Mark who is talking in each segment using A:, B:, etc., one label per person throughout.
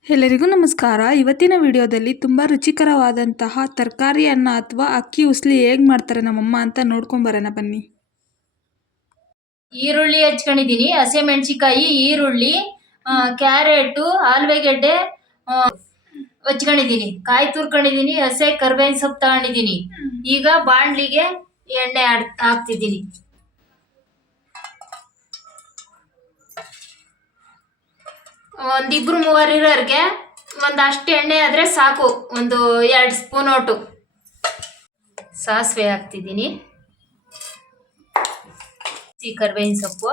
A: ಎಲ್ಲರಿಗೂ ನಮಸ್ಕಾರ. ಇವತ್ತಿನ ವಿಡಿಯೋದಲ್ಲಿ ತುಂಬ ರುಚಿಕರವಾದಂತಹ ತರಕಾರಿಯನ್ನು ಅಥವಾ ಅಕ್ಕಿ ಉಸ್ಲಿ ಹೇಗೆ ಮಾಡ್ತಾರೆ ನಮ್ಮಮ್ಮ ಅಂತ ನೋಡ್ಕೊಂಬರೋಣ ಬನ್ನಿ.
B: ಈರುಳ್ಳಿ ಹಚ್ಕೊಂಡಿದ್ದೀನಿ, ಹಸಿಮೆಣಸಿಕಾಯಿ, ಈರುಳ್ಳಿ, ಕ್ಯಾರೆಟು, ಆಲೂಗಡ್ಡೆ ಹಚ್ಕೊಂಡಿದ್ದೀನಿ, ಕಾಯಿ ತುರ್ಕೊಂಡಿದ್ದೀನಿ, ಹಸೆ ಕರ್ಬೇವಿನ ಸೊಪ್ಪು ತಗೊಂಡಿದ್ದೀನಿ. ಈಗ ಬಾಣಲಿಗೆ ಎಣ್ಣೆ ಹಾಕ್ತಿದ್ದೀನಿ. ಒಂದಿಬ್ರು ಮೂವರು ಇರೋರಿಗೆ ಒಂದಷ್ಟು ಎಣ್ಣೆ ಆದರೆ ಸಾಕು. ಒಂದು 2 ಸ್ಪೂನ್ ಒಟ್ಟು ಸಾಸಿವೆ ಹಾಕ್ತಿದ್ದೀನಿ. ಕರ್ಬೇವಿನ ಸೊಪ್ಪು,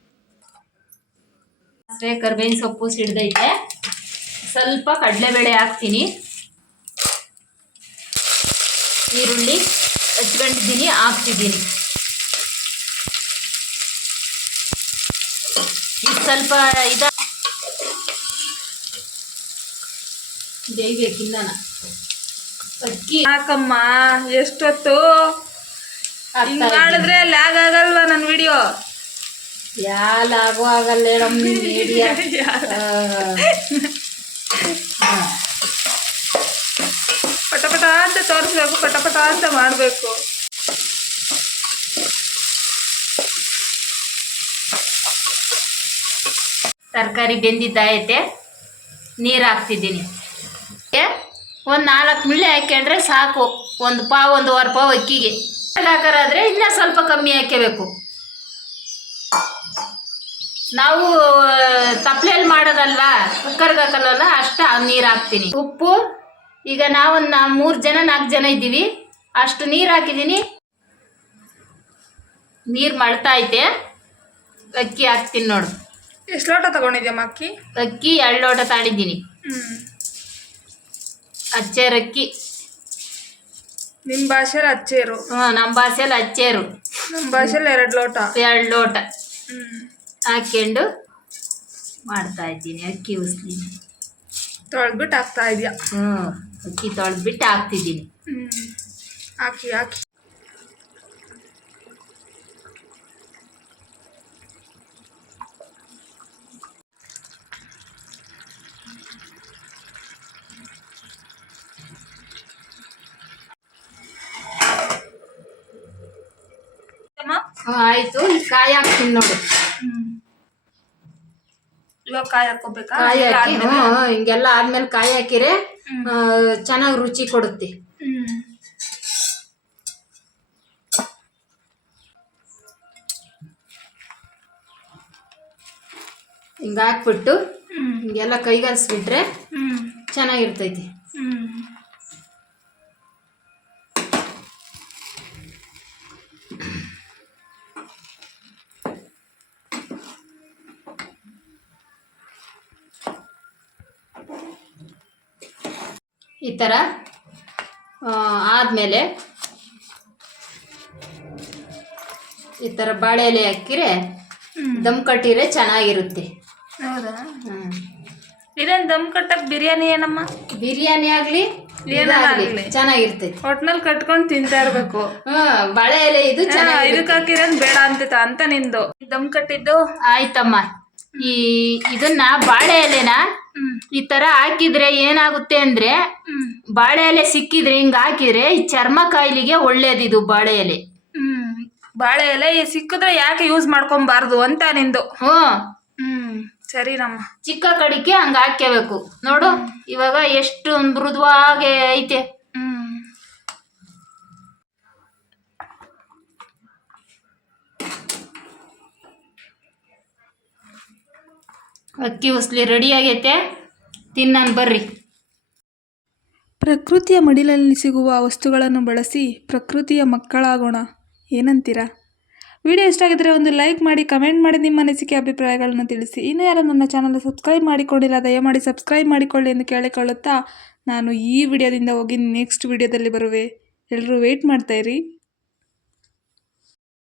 B: ಸಾಸಿವೆ ಕರ್ಬೇವಿನ ಸೊಪ್ಪು ಸಿಡ್ದೈತೆ. ಸ್ವಲ್ಪ ಕಡಲೆಬೇಳೆ ಹಾಕ್ತೀನಿ. ಈರುಳ್ಳಿ ಹಚ್ಕೊಂಡಿದ್ದೀನಿ, ಹಾಕ್ತಿದ್ದೀನಿ. ಸ್ವಲ್ಪ ಬೇಯ್ಬೇಕಿಲ್ಲ. ಅಕ್ಕಿ
A: ಹಾಕಮ್ಮ. ಎಷ್ಟೊತ್ತು ಮಾಡಿದ್ರೆ ಲ್ಯಾಗ್ ಆಗಲ್ವಾ ನನ್ನ ವಿಡಿಯೋ?
B: ಯಾಲಾಗೋ ಆಗಲ್ಲ ಮೀಡಿಯಾ.
A: ಪಟಪಟ ಅಂತ ತೋರಿಸ್ಬೇಕು, ಪಟಪಟ ಅಂತ ಮಾಡಬೇಕು.
B: ತರಕಾರಿ ಬೆಂದಿದ್ದಾಯತೆ, ನೀರು ಹಾಕ್ತಿದ್ದೀನಿ. ಒಂದು 4 ಮಿಳ್ಳೆ ಹಾಕ್ಕೊಂಡ್ರೆ ಸಾಕು. ಒಂದೂವರೆ ಪಾವು ಅಕ್ಕಿಗೆ. ಹಾಕಾರಾದರೆ ಇನ್ನೂ ಸ್ವಲ್ಪ ಕಮ್ಮಿ ಹಾಕಬೇಕು. ನಾವು ತಪ್ಪಲೆಯಲ್ಲಿ ಮಾಡೋದಲ್ವಾ, ಕುಕ್ಕರ್ಗೆ ಹಾಕಲ್ವಲ್ಲ, ಅಷ್ಟು ನೀರು ಹಾಕ್ತೀನಿ. ಉಪ್ಪು ಈಗ ನಾವೊಂದು 3 ಜನ 4 ಜನ ಇದ್ದೀವಿ, ಅಷ್ಟು ನೀರು ಹಾಕಿದ್ದೀನಿ. ನೀರು ಮಳ್ತಾ ಐತೆ. ಅಕ್ಕಿ ಹಾಕ್ತೀನಿ ನೋಡು.
A: ಎಷ್ಟು ಲೋಟ ತಗೊಂಡಿದ್ಯಮ್ಮ ಅಕ್ಕಿ?
B: ಅಕ್ಕಿ 2 ಲೋಟ ತಾಳಿದ್ದೀನಿ. ಅಚ್ಚೇರು ಅಕ್ಕಿ.
A: ನಿಮ್ಮ ಭಾಷೆಯಲ್ಲಿ ಅಚ್ಚೇರು?
B: ನಮ್ಮ ಭಾಷೆಯಲ್ಲಿ ಅಚ್ಚೇರು.
A: ನಮ್ಮ ಭಾಷೆಯಲ್ಲಿ 2 ಲೋಟ.
B: 2 ಲೋಟ ಹಾಕ್ಕೊಂಡು ಮಾಡ್ತಾ ಇದ್ದೀನಿ. ಅಕ್ಕಿ ಉಸ್ಲಿ
A: ತೊಳೆದ್ಬಿಟ್ಟು ಹಾಕ್ತಾ ಇದೆಯಾ?
B: ಅಕ್ಕಿ ತೊಳೆದ್ಬಿಟ್ಟು ಹಾಕ್ತಿದ್ದೀನಿ.
A: ಹಾಕಿ ಹಾಕಿ.
B: ಆಯ್ತು. ಈ ಕಾಯಿ ಹಾಕ್ತೀನಿ ನೋಡು.
A: ಇವಾಗ ಕಾಯಿ ಹಾಕೋಬೇಕಾ?
B: ಕಾಯಿ ಹಾಕಿ ಹಿಂಗೆಲ್ಲ ಆದ್ಮೇಲೆ ಕಾಯಿ ಹಾಕಿರೆ ಚೆನ್ನಾಗಿ ರುಚಿ ಕೊಡುತ್ತೆ. ಹಿಂಗೆ ಹಾಕ್ಬಿಟ್ಟು ಹಿಂಗೆಲ್ಲ ಕೈಗಾಲ್ಸ್ಬಿಟ್ರೆ ಚೆನ್ನಾಗಿರ್ತೈತಿ. ಈ ಥರ ಆದಮೇಲೆ ಈ ಥರ ಬಾಳೆ ಎಲೆ ಹಾಕಿರೆ ದಮ್ ಕಟ್ಟಿರೆ ಚೆನ್ನಾಗಿರುತ್ತೆ.
A: ಹೌದಾ? ಇದೇನು ದಮ್ ಕಟ್ಟಕ್ಕೆ ಬಿರಿಯಾನಿ ಏನಮ್ಮ?
B: ಬಿರಿಯಾನಿ ಆಗಲಿ ಚೆನ್ನಾಗಿರ್ತೈತಿ.
A: ಒಟ್ನಲ್ಲಿ ಕಟ್ಕೊಂಡು ತಿಂತಾ ಇರಬೇಕು.
B: ಬಾಳೆ ಎಲೆ ಇದು ಚೆನ್ನಾಗಿ.
A: ಇದಕ್ಕೆ ಹಾಕಿರೋದು ಬೇಡ ಅಂತ ನಿಂದು ದಮ್ ಕಟ್ಟಿದ್ದು.
B: ಆಯ್ತಮ್ಮ. ಇದನ್ನ ಬಾಳೆ ಎಲೆನ ಈ ತರ ಹಾಕಿದ್ರೆ ಏನಾಗುತ್ತೆ ಅಂದ್ರೆ, ಬಾಳೆ ಎಲೆ ಸಿಕ್ಕಿದ್ರೆ ಹಿಂಗ ಹಾಕಿದ್ರೆ ಈ ಚರ್ಮ ಕಾಯಿಲೆಗೆ ಒಳ್ಳೇದಿದು ಬಾಳೆ ಎಲೆ.
A: ಬಾಳೆ ಎಲೆ ಸಿಕ್ಕಿದ್ರೆ ಯಾಕೆ ಯೂಸ್ ಮಾಡ್ಕೊಬಾರ್ದು ಅಂತ ನಿಂದು. ಸರಿನಮ್ಮ.
B: ಚಿಕ್ಕ ಕಡಿಕೆ ಹಂಗ ಹಾಕ್ಯಬೇಕು ನೋಡು. ಇವಾಗ ಎಷ್ಟು ಮೃದುವಾಗಿ ಐತೆ. ಅಕ್ಕಿ ಉಸ್ಲಿ ರೆಡಿ ಆಗೈತೆ, ತಿನ್ನೋಣ ಬರ್ರಿ.
A: ಪ್ರಕೃತಿಯ ಮಡಿಲಲ್ಲಿ ಸಿಗುವ ವಸ್ತುಗಳನ್ನು ಬಳಸಿ ಪ್ರಕೃತಿಯ ಮಕ್ಕಳಾಗೋಣ. ಏನಂತೀರಾ? ವಿಡಿಯೋ ಇಷ್ಟ ಆಗಿದ್ರೆ ಒಂದು ಲೈಕ್ ಮಾಡಿ, ಕಮೆಂಟ್ ಮಾಡಿ, ನಿಮ್ಮ ಅನಿಸಿಕೆ ಅಭಿಪ್ರಾಯಗಳನ್ನು ತಿಳಿಸಿ. ಇನ್ನೂ ಯಾರು ನನ್ನ ಚಾನಲ್ ಸಬ್ಸ್ಕ್ರೈಬ್ ಮಾಡಿಕೊಂಡಿಲ್ಲ, ದಯಮಾಡಿ ಸಬ್ಸ್ಕ್ರೈಬ್ ಮಾಡಿಕೊಳ್ಳಿ ಎಂದು ಕೇಳಿಕೊಳ್ಳುತ್ತಾ ನಾನು ಈ ವಿಡಿಯೋದಿಂದ ಹೋಗಿ ನೆಕ್ಸ್ಟ್ ವಿಡಿಯೋದಲ್ಲಿ ಬರುವೆ. ಎಲ್ಲರೂ ವೆಯ್ಟ್ ಮಾಡ್ತಾಯಿರಿ.